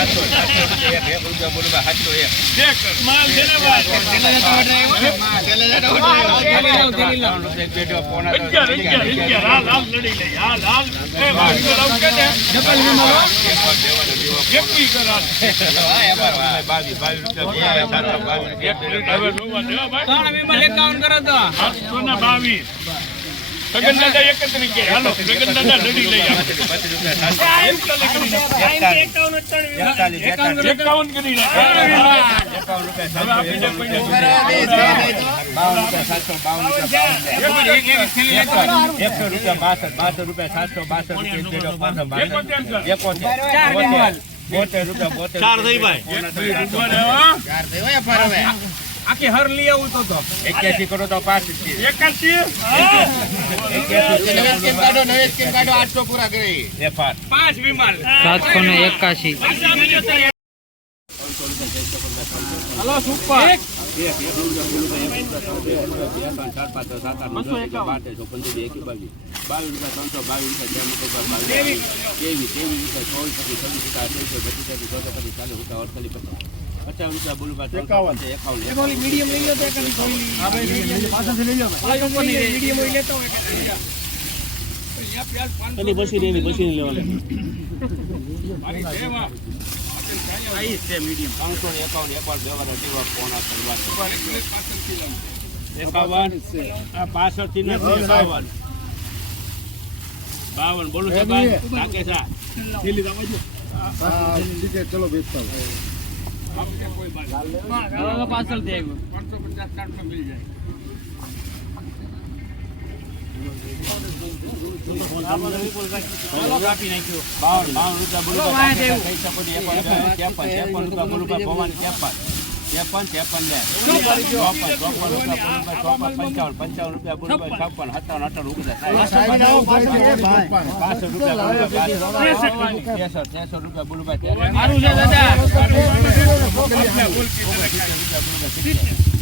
એકાવન એકાવન છસો છસો છસો એકાવન એકાવન એકાવન માર્કેટમાં રૂપિયા તો ઊંચી રૂપિયા. સાતસો સાતસો એક માલ છે ને ભાઈ અગિયાર અગિયાર અગિયાર હાલ હાલ લડી લઈ હાલ હાલ એ ભાઈ. કરાવ હર લઈ આવું તો એક મિનિટ હવે જોવા દે પાંચ ભાઈ આઠસો ને બાવીસ સગન દાદા એકત્રીસ કે હાલો કરી એકસો રૂપિયા બાસઠ બાસઠ રૂપિયા બાસઠ રૂપિયા બોતેર રૂપિયા બોતેર ચાર થઈ ભાઈ આખી હર પચાસ રૂપિયા બોલું એકાવન. એકાવન. અઢી ફોન આ એકાવન. આ પાસઠથી નથી એકાવન બાવન. બોલું છે ભાઈ કાકે સા બાવન બાવન રૂપિયા બોલું કહી શકો છો પણ રૂપિયા બોલું ભવાની ત્રેપન ત્રેપન ત્રેપન ને ચોપન. ચોપન ચોપન પંચાવન પંચાવન રૂપિયા બોલું છપ્પન. સત્તાવન અઠાવન રૂપિયા પાસઠ રૂપિયા ત્રેસઠ. ત્રેસઠ રૂપિયા બોલું મારું છે દાદા.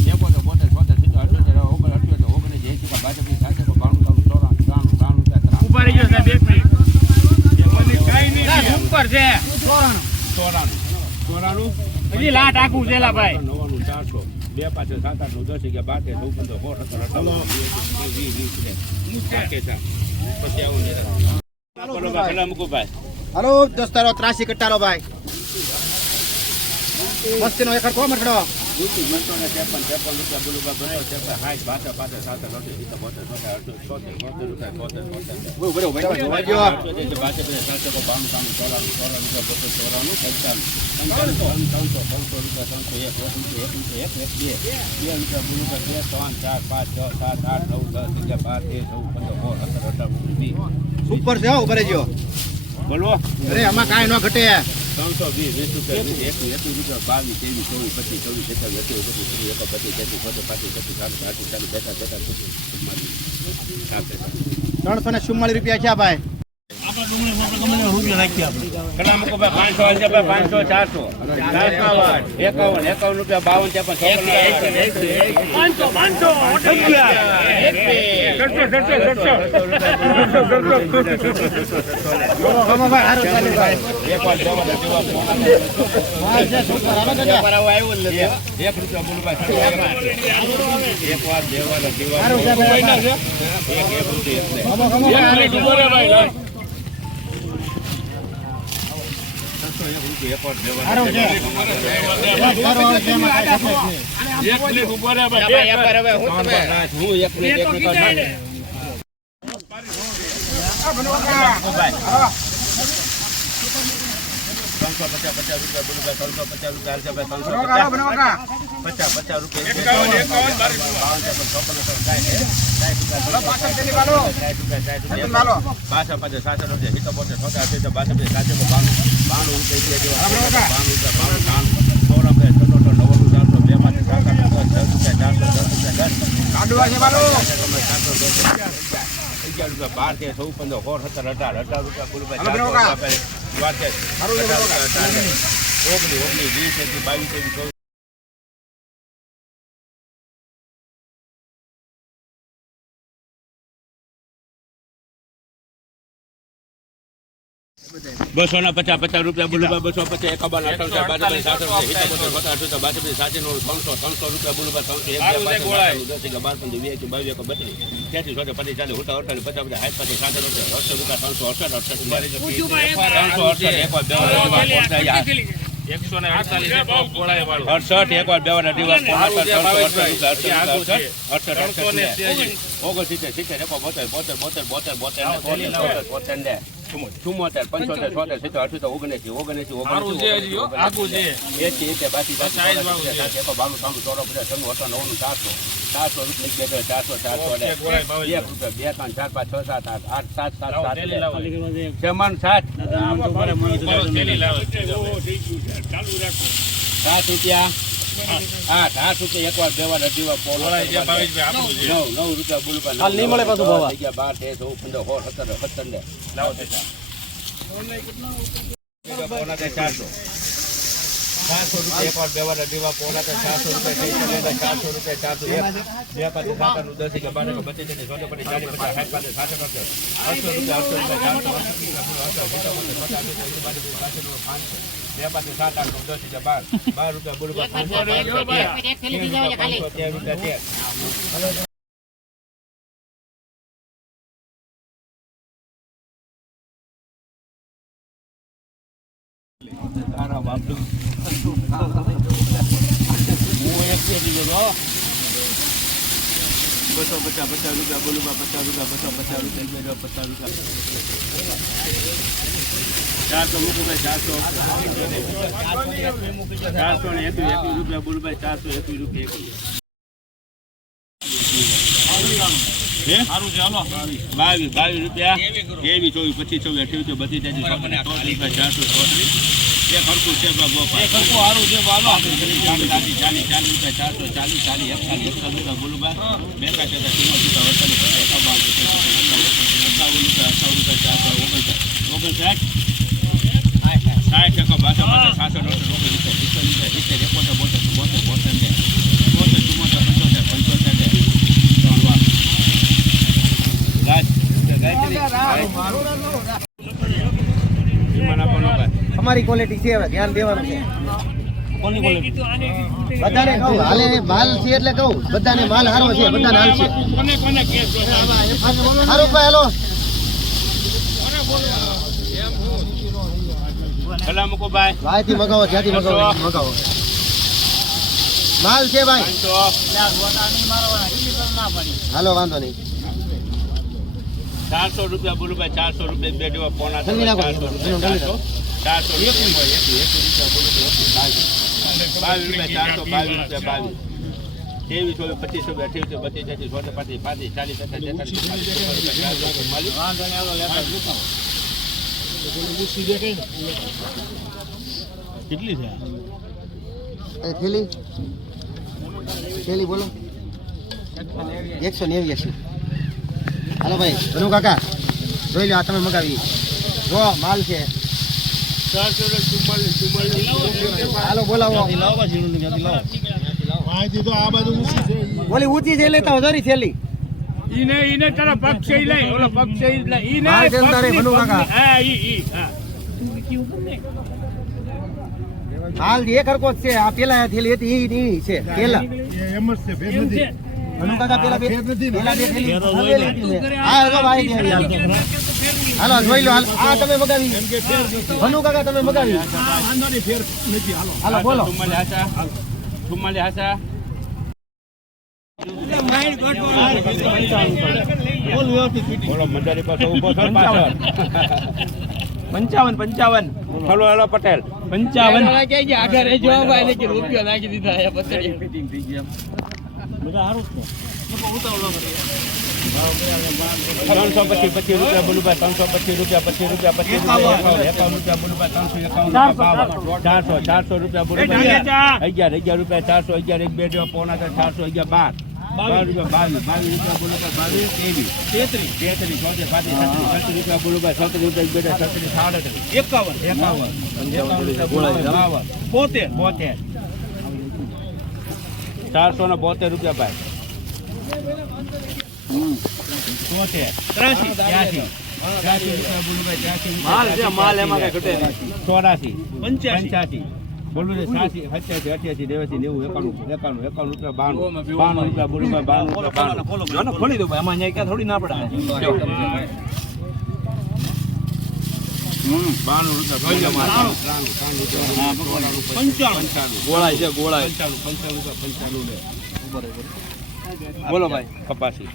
એકોતેર બોતેર છોતેર અઠ્યોતેર ઓગણ અઠ્યોતેર ઓગણીસ એસી બાજુ સાથે બાણું ત્રણ ચોરાણું ત્રાણું ત્રાણું રૂપિયા ઊભા રહી ગયો સાહેબ એક મિનિટ. ઉપર છે. ચોરાણું ચોરાણું. હજી લાટ આખું છે ભાઈ. નવ્વાણું ચારસો. બે પાંચ સાત આઠ નવ દસ અગિયાર બાર તેર ચૌદ પંદર સોળ સત્તર અઠાવન વીસ વીસ. પછી આવું ભાઈ, પેલા મૂકું ભાઈ. હલો ત્રાસી કટ્ટારો ભાઈ. મસ્તીનો એક હરખો મરખડો બસો ને ત્રેપન, ત્રેપન રૂપિયા બોલું ભાઈ, બસો ત્રેપન, સાઠ, બાસઠ, પાસઠ, સાસઠ, અઠ્યોતેર, સિત્તેર, બોતેર, તોતેર, અડસઠ, છોતેર, બોતેર રૂપિયા, બોતેર, બોતેર. ત્રેસઠ, સાતસો, બાવન, ત્રાણું, ચોરાણું, ચોરાણું રૂપિયા, બોતેર, ચોરાણું, પંચાણું, ત્રણસો, ત્રણસો રૂપિયા, ત્રણસો એક, રૂપિયા, એક રૂપિયા, એક, એક, બે. બે રૂપિયા બોલું ભાઈ, બે, ત્રણ, ચાર, પાંચ, છ, સાત, આઠ, નવ, દસ, અગિયાર, બાર, તેર, ચૌદ, પંદર, સોળ, સત્તર, અઢાર, ઓગણીસ, વીસ. ઉપર છે હો ઉભરે જો બોલો. અરે આમાં કાંઈ ન ઘટે. ત્રણસો વીસ વીસ રૂપિયા એકવીસ એકવીસ રૂપિયા બાવીસ ત્રેવીસ ચોવીસ પચીસ ચોવીસ સત્તાવીસ અઠ્યાવીસ ઓગણત્રીસ ત્રીસ એકત્રીસ બત્રીસ તેત્રીસ પાંત્રીસ છત્રીસ ચાલીસ ત્રણસો ને ચુમ્માલીસ રૂપિયા છે ભાઈ. કેટલા મૂકો ભાઈ? પાંચસો હજાર ભાઈ, પાંચસો ચારસો. ચારસો આઠ, એકાવન એકાવન રૂપિયા બાવન છે પાંચસો પાંચસો એક. રૂપિયા બોલું એક વાર દેવા દે, દેવા એક એક રૂપિયા હું એક મિનિટ, એક મિનિટ. ત્રણસો પચાસ પચાસ રૂપિયા બોલું ભાઈ, ત્રણસો પચાસ રૂપિયા હાલશે ભાઈ, ત્રણસો પચાસ. પચાસ પચાસ રૂપિયા સાઠ રૂપિયા સાઠ રૂપિયા સાઠ રૂપિયા બાસઠ પચાસ સાસઠ રૂપિયા સિત્તેર બાસઠ સાતસો બાણું બાણું રૂપિયા બાણું રૂપિયા બાણું ત્રાણું સો રૂપિયા સત્તોતેર નવ્વાણું ચારસો બે પાંચ સાત દસ દસ રૂપિયા ચારસો દસ રૂપિયા દસ સાતસો દસ રૂપિયા અગિયાર રૂપિયા બાર તેર ચૌદ પંદર સોળ સત્તર અઢાર અઢાર રૂપિયા બોલું ભાઈ દ્વારકેશ. ઓગણીસ ઓગણીસ વીસ એકવીસ બાવીસ બસો ના પચાસ પચાસ રૂપિયા બોલું બસો પચાસ એકાવન અઠાવન બાર સાત રૂપિયા સિત્તેર સત્તર અઠાવન બાસઠ સાચી નો ત્રણસો ત્રણસો રૂપિયા બોલું ત્રણસો એક બે બાર પંદર વીસ એક બાવીસ એક બત્રીસ ત્યાંથી સોતે પચીસ ચાલીસ હોતા અડતાલીસ પચાસ પચાસ સાઠ પચાસ સાત રૂપિયા અડસો રૂપિયા ત્રણસો અડસઠ અડસઠ ત્રણસો અડસઠ એક વાર બે એકસો ને અડસઠ એક વાર બે વાર અઢી વાર અડસઠ અડસઠ ઓગણસિત્તેર સિત્તેર એકો બોતેર બોતેર બોતેર બોતેર બોતેર બોતેર બોતેર બોતેર ને ચુમ્મોતેર. પંચોતેર છોતેર સિત્તેર અઠ્યોતેર ઓગણસી ઓગણસી મારું છે હજી, હો. આગું છે. એસી એસી ચોરો પચાસ છન્નું અઠાણું નવ્વાણું ચારસો ચારસો રૂપિયા ચારસો ચારસો. એક રૂપિયા બે ત્રણ ચાર પાંચ છ સાત આઠ આઠ સાત સાત સાત જમાન સાત. સાત રૂપિયા. આઠ આઠ રૂપિયા એક વાર બે વાર અઢી વાર. નવ નવ રૂપિયા બોલું હાલ નહીં મળે પાછું ભાવા. બાર તેર ચૌદ પંદર સોળ સત્તર સત્તર ને લાવો તે ચારસો ચારસો રૂપિયા એકવાર બે વાર અઢી વાર પોણા તો ચારસો રૂપિયા ચારસો રૂપિયા ચારસો એક બે પાંચ સાત આઠ દસ એક બાર એક બત્રીસ તેત્રીસ ચોત્રીસ પચાસ ચાલીસ પચાસ સાઠ અઠ્યોતેર અઠસો રૂપિયા આઠસો રૂપિયા ચારસો અઠસો રૂપિયા સિત્તોતેર પચાસ પચાસ સાત આઠ દસ એક બાર બાર રૂપિયા બોલું પાંચસો પાંચસો પાંચસો રૂપિયા હું એક. બસો પચાસ પચાસ રૂપિયા બોલું પચાસ રૂપિયા બસો પચાસ રૂપિયા પચાસ રૂપિયા. ચારસો મૂકું ભાઈ ચારસો. ચારસો ને એકવીસ એકવીસ રૂપિયા બોલું ભાઈ ચારસો એકવીસ રૂપિયા એકવીસ બાવીસ બાવીસ રૂપિયા. એવી ચોવીસ? પચીસ ચોવીસ અઠ્યાવીસ બધી ચારસો ચોત્રીસ રૂપિયા ચારસો ચોત્રીસ એક હરખું છે બાબુ ચાલીસ ચાલીસ ચાલીસ ચાલી રૂપિયા ચારસો ચાલીસ ચાલીસ એકતાલીસ એકતાલીસ રૂપિયા બોલું બા. બેકાશ હતા ચુમ્માલીસ રૂપિયા અડતાલીસ રૂપિયા એકાવન એકાવન રૂપિયા અઠાવન રૂપિયા ચારસો ઓગણસાઠ. ઓગણસાઠ? સાઠ ટકા બાસઠ બાસઠ સાસઠ અડસઠ ઓગણ રૂપિયા સિત્તેર રૂપિયા સિત્તેર એકોતેર બોતેર બોતેર બોતેર ને બોતેર ચુમ્મોતેર પંચોતેર પંચોતેર ને ત્રણ વાર. વિમાન આપવાનો ભાઈ અમારી ક્વોલિટી છે હવે ધ્યાન દેવાનું છે. બધાને કહું હાલે માલ છે એટલે કહું બધાને માલ હારો છે બધાને હાલ? હારો ભાઈ હાલો. ભલા મૂકો ભાઈ. ભાઈથી મગાવો જ્યાંથી મગાવો મગાવો. માલ છે ભાઈ. હાલો વાંધો નહીં. ચારસો રૂપિયા બોલું ભાઈ ચારસો રૂપિયા બે ચારસો રૂપિયા ચારસો ચારસો બાવીસ રૂપિયા ચારસો બાવીસ રૂપિયા બાવીસ ત્રેવીસ ચોવીસ પચીસ રૂપિયા અઠ્યાવીસ બત્રીસ તેત્રીસ ચોત્રીસ પાંત્રીસ પાંત્રીસ ચાલીસ પચાસ તેતાલીસ. કેટલી છે? એ થેલી? થેલી બોલો. એકસો નેવ્યાસી. હાલો ભાઈ ભનુ કાકા જોઈ લો આ તમે મગાવી. જો માલ છે. ચારસો ને ચુમ્માલીસ ચુમ્માલીસ હાલો બોલાવો બોલી ઊંચી છે. લેતા હો જરી થેલી ઈને ઈને તારા પક્ષ ઈ લઈ ઓલો પક્ષ ઈ લઈ. ઈને. હા ઈ ઈ હા. હાલ એક હરકો છે આ પેલા થેલી હતી ઈ ઈ છે પેલા. એમ છે ભનુ કાકા પેલા બે પેલા બે થેલી. હા તો ભાઈ હાલો જોઈ લો આ તમે મગાવી. ભનુ કાકા તમે મગાવી. હાલો. બોલો. થો પાછળ. પંચાવન પંચાવન. Hello hello Patel. પંચાવન. ત્રણસો પચીસ પચીસ રૂપિયા બોલુભાઈ ત્રણસો પચીસ રૂપિયા પચીસ રૂપિયા પચીસ રૂપિયા એકાવન રૂપિયા બોલુભાઈ ત્રણસો એકાવન ચારસો ચારસો રૂપિયા બોલુભાઈ અગિયાર અગિયાર રૂપિયા ચારસો અગિયાર એક બે પોણા ચારસો અગિયાર બાર રૂપિયા બાવીસ બાવીસ રૂપિયા બોલો ભાઈ બાવીસ ત્રેવીસ તેત્રીસ તેત્રીસ ચોત્રીસ પાંત્રીસ છત્રીસ રૂપિયા બોલો ભાઈ છત્રીસ રૂપિયા બેટા છત્રીસ સાડત્રીસ એકાવન એકાવન બોતેર બોતેર ચારસો ને બોતેર રૂપિયા ભાઈ. તોતેર ત્રાસી કાંઈ ચોરાસી. પંચ્યાસી. બોલું છે સાસી સત્યાસી અઠ્યાસી નેવ્યાસી નેવું એકાણું એકાણું એકાણું રૂપિયા બાણું. બાણું રૂપિયા બોલું ભાઈ બાણું રૂપિયા બાણું. ખોલી દો એમાં અહીંયા ક્યાં થોડી ના પડે બોલો ભાઈ. કપાસી.